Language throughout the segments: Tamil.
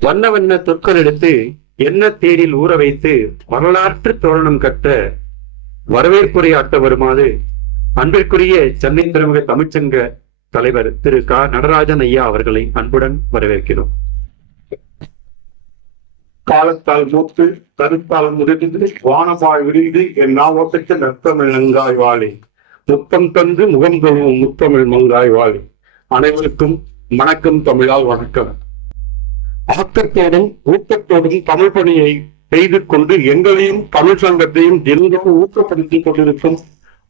வண்ண வண்ண சொற்கள் எடுத்து என்ன தேரில் ஊற வைத்து வரலாற்று தோரணம் கட்ட வரவேற்புரையாற்ற வருமாறு அன்பிற்குரிய சென்னை துறைமுக தமிழ்ச்சங்க தலைவர் திரு க. நடராஜன் ஐயா அவர்களை அன்புடன் வரவேற்கிறோம். காலத்தால் மூத்து கருத்தால் முதிர்ந்து வானபாய் விரிந்து என் நாவோட்டத்தில் நத்தமிழ் நங்காய் வாழி. முத்தம் தந்து முகம் தொழுவும் முத்தமிழ் மங்காய் வாழி. அனைவருக்கும் வணக்கம் தமிழால் வணக்கம். ஆக்கத்தோடும் ஊக்கத்தோடும் தமிழ் பணியை செய்து கொண்டு எங்களையும் தமிழ் சங்கத்தையும் தினமும் ஊக்கப்படுத்திக் கொண்டிருக்கும்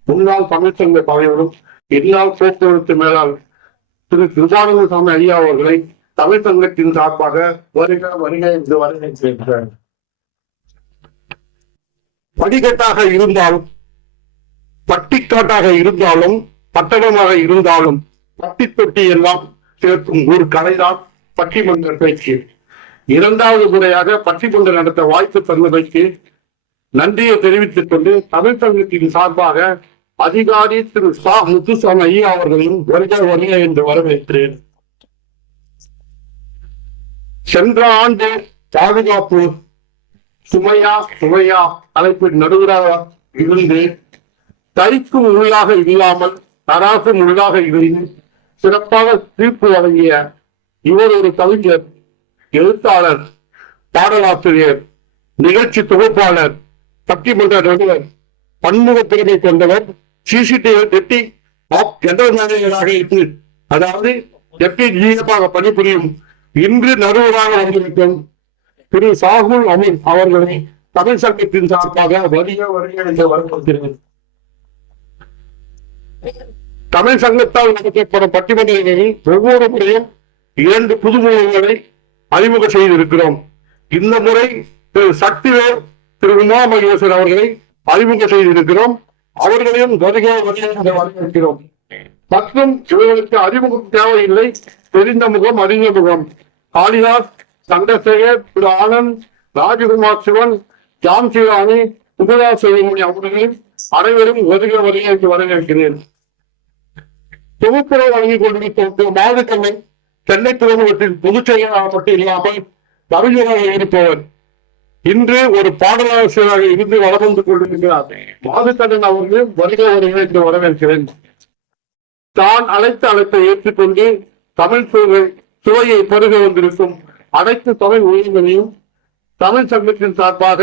முன்னாள் தமிழ் சங்க தலைவரும் இந்நாள் போக்குவரத்து மேலாள் திரு கிருபானந்த சாமி ஐயா அவர்களை தமிழ் சங்கத்தின் சார்பாக வருக வருக என்று வரவேற்கிறேன் படிக்கட்டாக இருந்தாலும் பட்டிக்காட்டாக இருந்தாலும் பட்டணமாக இருந்தாலும் பட்டி தொட்டி எல்லாம் சேர்க்கும் ஒரு கலைதான். பட்டிமன்ற பேச்சு. இரண்டாவது முறையாக பட்டிமன்றம் நடத்த வாய்ப்பு தந்தமைக்கு நன்றியை தெரிவித்துக் கொண்டு தமிழ் சங்கத்தின் சார்பாக அதிகாரி திரு சா. முத்துசாமி ஐயா அவர்களையும் வருக வருக என்று வரவேற்கிறேன். சென்ற ஆண்டு பாதுகாப்பு சுமையா சுமையா தலைப்பின் நடுவராக இருந்து தைக்கு முழுதாக இல்லாமல் தராசும் முழுதாக இருந்து சிறப்பாக தீர்ப்பு வழங்கிய இவர் ஒரு கவிஞர் எழுத்தாளர் பாடலாசிரியர் நிகழ்ச்சி தொகுப்பாளர் பட்டிமன்ற நடுவர் பன்முக திறமை கொண்டவர் சிசிடிவி டெப்டி ஜெனரல் மேனேஜராக இருந்து அதாவது டெப்டி ஜிஎஃபாக பணிபுரியும் இன்று நடுவராக வந்திருக்கும் திரு சாகுல் அமீன் அவர்களை தமிழ் சங்கத்தின் சார்பாக வருக வருக என்று வரவேற்கிறேன். தமிழ் சங்கத்தால் நடத்தப்படும் பட்டிமன்றங்களில் ஒவ்வொரு முறையும் இரண்டு புதுமுகங்களை அறிமுகம் செய்திருக்கிறோம். இந்த முறை திரு சக்திவேல் திரு உமா மகேஸ்வர் அவர்களை அறிமுகம் செய்திருக்கிறோம். அவர்களையும் வருக வருக வரவேற்கிறோம். மற்றும் இவர்களுக்கு அறிமுகம் தேவையில்லை. தெரிந்த முகம் அறிந்த முகம். காளிதாஸ் சந்திரசேகர் திரு ஆனந்த் ராஜகுமார் சிவன் ஜாம் சிவானி சுபதா சிவமணி அவர்களையும் அனைவரும் வருக வருக என்று வரவேற்கிறேன். தொகுப்புரை வழங்கிக் கொண்டிருக்கும் மாதுக்கண்ணை சென்னை துறைமுகத்தின் பொதுச் செயலாளர் மட்டும் இல்லாமல் கவிஞராக இருப்பவர் இன்று ஒரு பாடலாசிரியராக இருந்து வளர்ந்து கொண்டிருக்கிறார். மாதுக்கண்ணன் அவர்களும் வருக வருக என்று வரவேற்கிறேன். தான் அழைத்த அழைப்பை ஏற்றுக்கொண்டு தமிழ் சுவையை பருக வந்திருக்கும் அனைத்து தமிழ் உயிர்களையும் தமிழ் சங்கத்தின் சார்பாக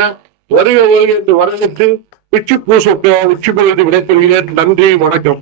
வருக வருக என்று வரவேற்று உச்சி பூச உச்சி பகுதி விடைபெறுகிறேன். நன்றி வணக்கம்.